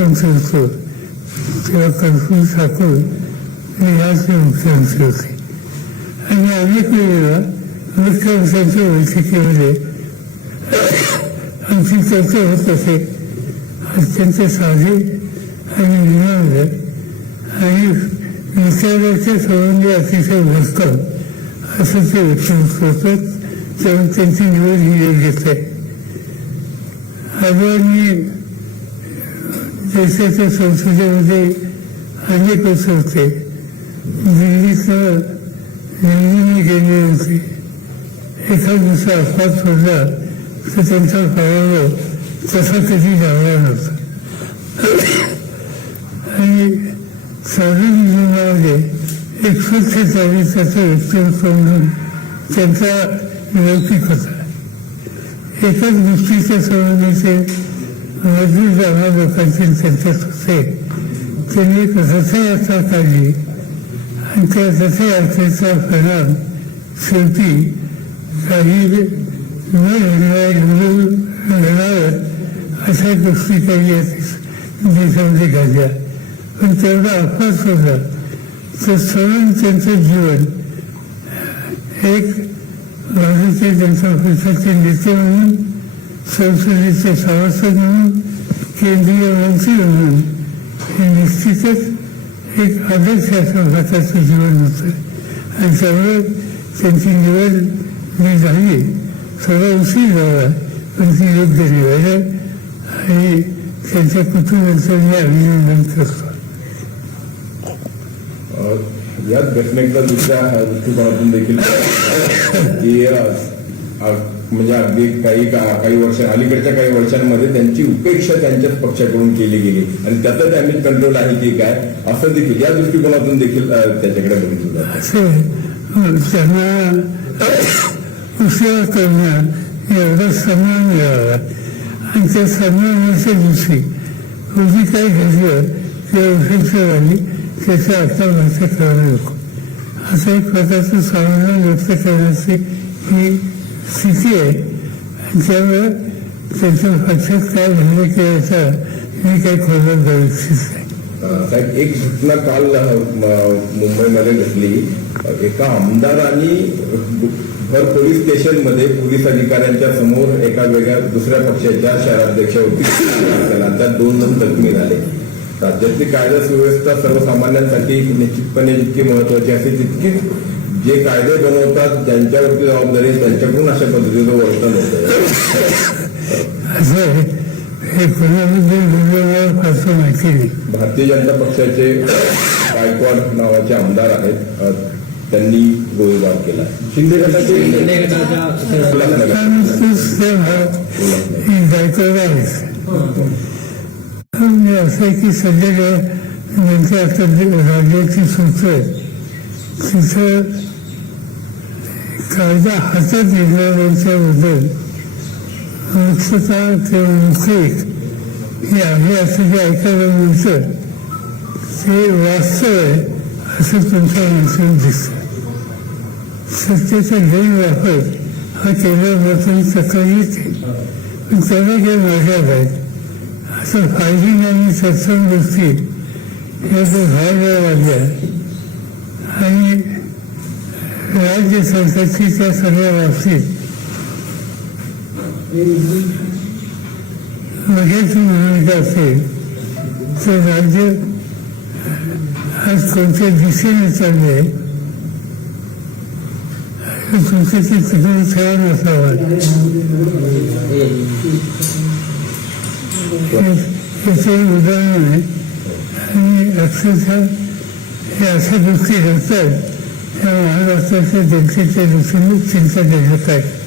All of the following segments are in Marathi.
मुख्यमंत्री होतो तेव्हा कर्फ्यू ठाकूर होते आणि अनेक वेळेला मुख्यमंत्र्यांच्या बैठकीमध्ये आमची चर्चा होत असे. अत्यंत साधी आणि विनम्र आणि विचाराच्या संबंधी अतिशय भरतात असं ते व्यक्तिमत्व होतात तेव्हा त्यांची निवड ही योग्यच आहे. आजोबांनी देशाच्या संसदेमध्ये अनेक असं होते. दिल्लीचं निवडून गेले होते. एखाद दिवसा अपघात होता तर त्यांचा काळावर तसा कधी लावला नव्हता. आणि साधारण जीवनामध्ये एक स्वच्छ चारित्र्याचं व्यक्तिमत्व म्हणून त्यांचा लौकिक होता. एकाच गोष्टीच्या संबंधीचे मजूर जाणार लोकांची त्यांच्यात होते त्यांनी एक यात्रा काढली आणि त्या रथयात्रेचा परिणाम शेवटी काही न घडणार अशा गोष्टी काही देशामध्ये घडल्या पण तेवढा अपघात होता तर सगळं त्यांचं जीवन एक भारतीय जनता पक्षाचे नेते म्हणून संसदेचे सभासद म्हणून केंद्रीय मंत्री म्हणून हे निश्चितच एक आदर्श असं भारताचं जीवन होतं आणि त्यामुळे त्यांची निवड मी झाली थोडा उशीर झाला पण ती योग्य निवड आहे. आणि त्यांच्या कुटुंबाचं मी अभिनंदन करतो याच घटनेचा दुसऱ्या दृष्टिकोनातून देखील की म्हणजे अगदी काही काही वर्ष अलीकडच्या काही वर्षांमध्ये त्यांची उपेक्षा त्यांच्याच पक्षाकडून केली गेली. आणि त्याचा डॅमेज कंट्रोल आहे की काय असं देखील या दृष्टिकोनातून देखील त्याच्याकडे बघितलं त्यांना उशीर करणं एवढं सन्मान मिळाला. आणि त्या सन्मानाच्या दिवशी रोजी काय घडलं ते उशीर झाली त्याचा आता व्यक्त करायला नको. असं एक प्रकारचं समाधान व्यक्त करण्याची ही स्थिती आहे त्यामुळे पक्षात काय झालं की मी काही खोलात जाऊ इच्छित नाही साहेब एक घटना काल मुंबईमध्ये घडली एका आमदारांनी भर पोलीस स्टेशनमध्ये पोलीस अधिकाऱ्यांच्या समोर एका वेगळ्या दुसऱ्या पक्षाच्या शहराध्यक्षावरती केला आणि त्यात दोन जण जखमी झाले राज्यातली कायदा सुव्यवस्था सर्वसामान्यांसाठी निश्चितपणे जितकी महत्वाची असते तितकीच जे कायदे बनवतात ज्यांच्यावरती जबाबदारी आहे, त्यांच्याकडून अशा पद्धतीचं वर्तन होतं. असं आहे, हे पुण्यामध्ये बोलल्यावर फारसं माहिती नाही भारतीय जनता पक्षाचे गायकवाड नावाचे आमदार आहेत. त्यांनी गोळीबार केला. शिंदे गटाचे हे गायकवाड म्हणजे असं आहे की सध्या ज्या नेमक्या आता जे राज्याची सूत्र आहे तिथं कायदा हातात घेणाऱ्यांच्याबद्दल मुख्यतः किंवा मुखिक हे आहे असं जे ऐकायला मिळतं ते वास्तव आहे असं तुमच्या माणसाला दिसतं. सत्तेचा गैरवापर हा केल्याबद्दल तक्रार येते. पण त्याला काही मर्याद आहेत असं फायरिंग आणि सत्संग गोष्टी या जर व्हायला लागल्या आणि राज्य सरकारची त्या सगळ्या बाबतीत लगेच म्हणायचं असेल तर राज्य आज कोणत्या दिशेने चालले आहे तुमचं ते असावा छान असावं उदाहरण आहे आणि अक्षरशः हे अशा गोष्टी घडतात त्या महाराष्ट्राच्या जनतेच्या दृष्टीने चिंता देण्यात आहे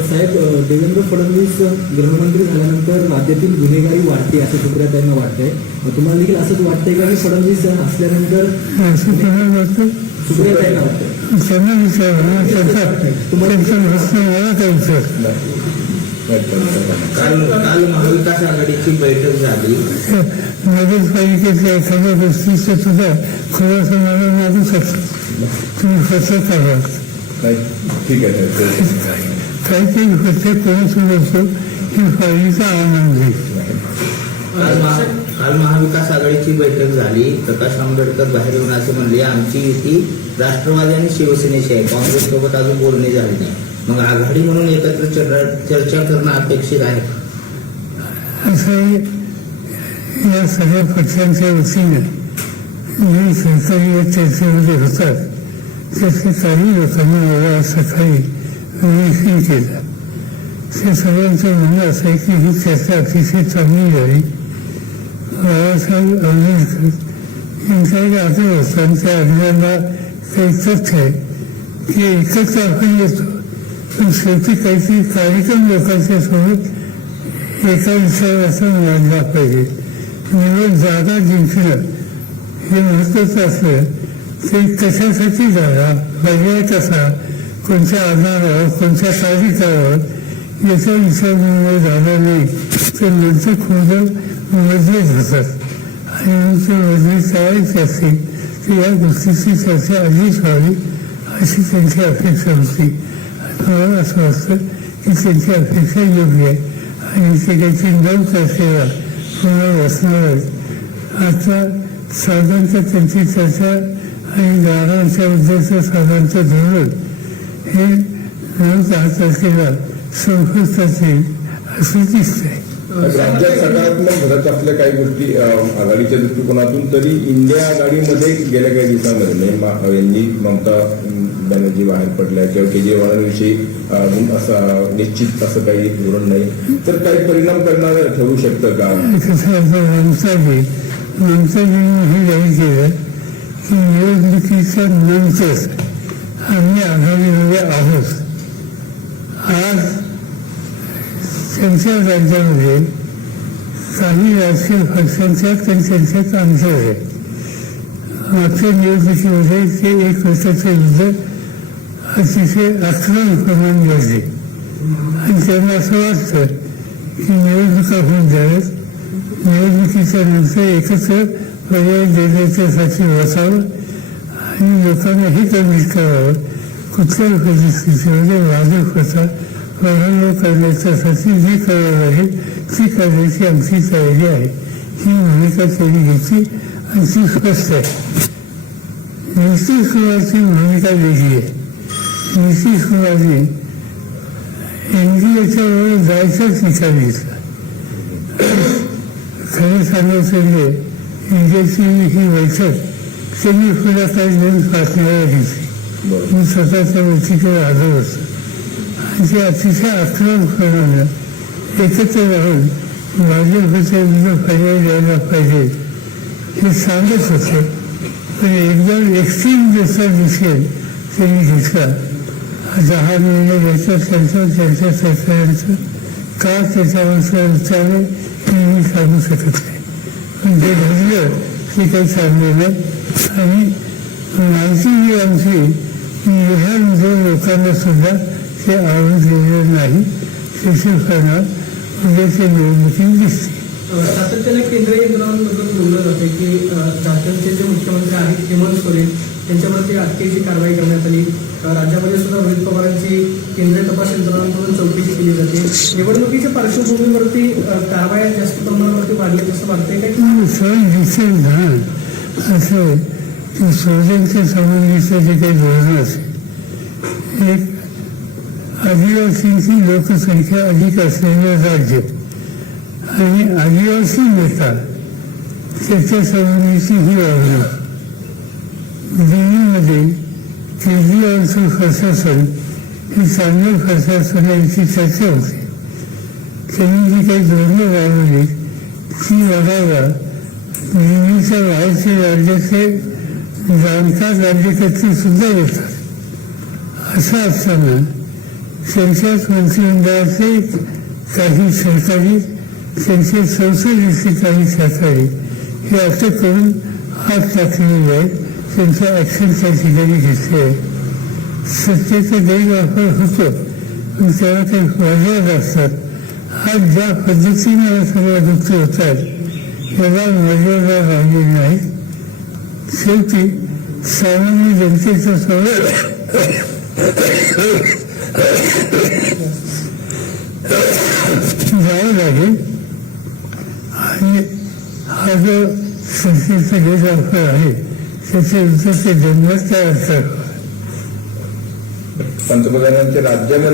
साहेब देवेंद्र फडणवीस गृहमंत्री झाल्यानंतर राज्यातील गुन्हेगारी वाढते असं सुप्रियाताईंना वाटतंय. तुम्हाला देखील असंच वाटतंय का की फडणवीस असल्यानंतर असं कोणाला वाटतं सुप्रियाताईंना वाटतंय? त्यांना विचारा त्यांचा त्यांचा प्रश्न मला काय काल महाविकास आघाडीची बैठक झाली. नगरपालिकेच्या एखाद्या गोष्टीचं सुद्धा खुलासा मला मागू शकतो तुम्ही कसं करा नाही ठीक आहे साहेब काहीतरी होते कोणी सुद्धा असतो ही फाईचा आनंद आहे. काल महा- काल महाविकास आघाडीची बैठक झाली. प्रकाश आंबेडकर बाहेर येऊन असे म्हणले आमची युती राष्ट्रवादी आणि शिवसेनेशी आहे. काँग्रेस सोबत अजून बोलणे झाले नाही. मग आघाडी म्हणून एकत्र चर्चा- करणं अपेक्षित आहे असं या सगळ्या पक्षांच्या वतीनं जे सरकारी या चर्चेमध्ये होतात त्याचे काही लोकांनी मला सकाळी निरीक्षण केलं. ते सगळ्यांचं म्हणणं असं आहे की ही चर्चा अतिशय चांगली झाली. बाबासाहेब आंबेडकर यांचा एक आग्रह होता आणि त्या आग्रहाला काही तथ्य आहे की एकत्र आपण येतो. संस्कृती काहीतरी कार्यक्रम लोकांच्या सोबत एका विचाराचा मांडला पाहिजे निवड जागा जिंकणं हे महत्वाचं असलं ते कशासाठी जागा पर्याय कसा कोणत्या आधारावर कोणत्या तारीखावर याचा विचार निर्णय झाला नाही तर नंतर खूप मजले जातात आणि नंतर मजली करायचे असतील तर या गोष्टीची चर्चा आधीच व्हावी अशी त्यांची अपेक्षा होती मला असं वाटतं की त्यांची अपेक्षा योग्य आहे आणि ते काहीतरी नऊ तारखेला पुन्हा असणार आहे आता साधारणतः त्यांची चर्चा आणि गावांच्या उद्याचं साधारणतः धोरण हे नऊ दहा तारखेला संपुष्टात येईल असं दिसतंय राज्यात सकारात्मक घडत असल्या काही गोष्टी आघाडीच्या दृष्टिकोनातून तरी इंडिया आघाडीमध्ये गेल्या काही दिवसांमध्ये यांनी ममता बॅनर्जी बाहेर पडल्या किंवा केजरीवालांविषयी म्हणजे असा निश्चित असं काही धोरण नाही. तर काही परिणाम करणार ठरू शकतं का? कसं असं हे जाहीर केलं की निवडणुकीच्या नंतर आम्ही आघाडीमध्ये आहोत. आज त्यांच्या राज्यामध्ये काही राजकीय पक्षांच्यात आणि त्यांच्यात अंतर आहे. मागच्या निवडणुकीमध्ये ते एक वर्षाचं युद्ध अतिशय आक्रमकपणे लढले आणि त्यांना असं वाटतं की निवडणुका होऊन द्याव्यात निवडणुकीच्या नंतर एकत्र पर्याय देण्याच्यासाठी वाचावं आणि लोकांना हे कमिट करावं कुठल्याही परिस्थितीमध्ये वादक होता पराभव करण्याच्यासाठी जी करावं लागेल ती करण्याची आमची तयारी आहे ही भूमिका त्यांनी घेतली आणि ती स्पष्ट आहे नितीश कुमारची भूमिका वेगळी आहे नितीश कुमारने एनडीएच्या बरोबर जायचाच विचार घेतला. खरं सांगायचं म्हणजे इंडियाची ही बैठक त्यांनी पुढाकार घेऊन पाठवायला घेतली बरोबर. मी स्वतःच्या वृत्तीकडे आलो होतो आणि ते अतिशय आक्रमकपणानं एकत्र राहून भाजपच्या विरुद्ध पर्याय द्यायला पाहिजे हे सांगत होते. पण एकदम एक्स्ट्रीम जसा दिसेल त्यांनी घेतला दहा महिने याच्या त्यांचं त्यांच्या यांचं का त्याच्यावर विचारलं ते मी सांगू शकत नाही जे घडलं ते काही सांगलेलं आणि माहिती ही आमची बिहारमध्ये लोकांना सुद्धा ते आवडून आवडलेलं नाही त्याचे परिणाम ते निवडणुकीत दिसते सातत्याने केंद्रीय यंत्रणांबद्दल बोललं जाते की झारखंडचे जे मुख्यमंत्री आहेत हेमंत सोरेन त्यांच्यावरती अटकेची कारवाई करण्यात आली. राज्यामध्ये सुद्धा रोहित पवारांची केंद्रीय तपास यंत्रणांकडून चौकशी केली जाते. निवडणुकीच्या पार्श्वभूमीवरती कारवाया जास्त प्रमाणावरती वाढल्या असं वाटते का? की दिसेल ना. असं की सोयऱ्यांच्या संबंधीचं जे काही धोरण असेल एक आदिवासींची लोकसंख्या अधिक असलेलं राज्य आणि आदिवासी नेता त्याच्या संबंधीची ही योजना दिल्लीमध्ये केजरीवालचं प्रशासन ही चांगलं प्रशासन यांची चर्चा होती. त्यांनी जी काही धोरणं राबवली ती बघायला नेहमीच्या बाहेरचे राज्याचे जाणकार राज्यकर्ते सुद्धा येतात असं असताना त्यांच्याच मंत्रिमंडळाचे काही सरकारी त्यांचे संसदेचे काही सरकारी हे असं करून आत टाकलेले आहेत. त्यांचं ॲक्शन त्या ठिकाणी घेतले आहे सत्तेचा गैरवापर होतो पण त्याला काही मर्यादा असतात आज ज्या पद्धतीने या सगळ्या गोष्टी होत आहेत याला मर्यादा राहिली नाही शेवटी सामान्य जनतेचं सगळं जावं लागेल आणि हा जो संस्थेचा गैरवापर आहे त्याच्या विरुद्ध ते जन्मच तयार असतात पंतप्रधानांच्या राज्यामध्ये